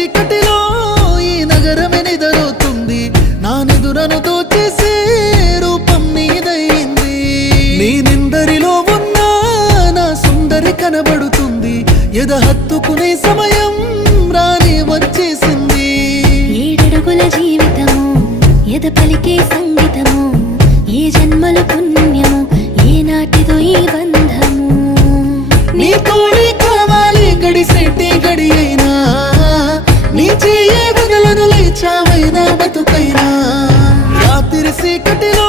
చీకటిలో ఈ నగరమే నిదరోతుంది, నా నిదురను దోచేసే రూపం నీదయింది. నీ నిందరిలో ఉన్నా నా సుందరి కనబడుతుంది, ఎద హత్తుకునే సమయం రాని వచ్చేసింది. ఏడడుగుల జీవితము ఎద పలికే సంగీతము, ఏ జన్మల పుణ్యము ఏనాటిదో ఈ బంధము. నీ తోడే కావాలి గడిసేటి గడి అయినా, నీ చెయ్యే వదలను లేచావైనా బతుకైనా. రాత్రి చీకటిలో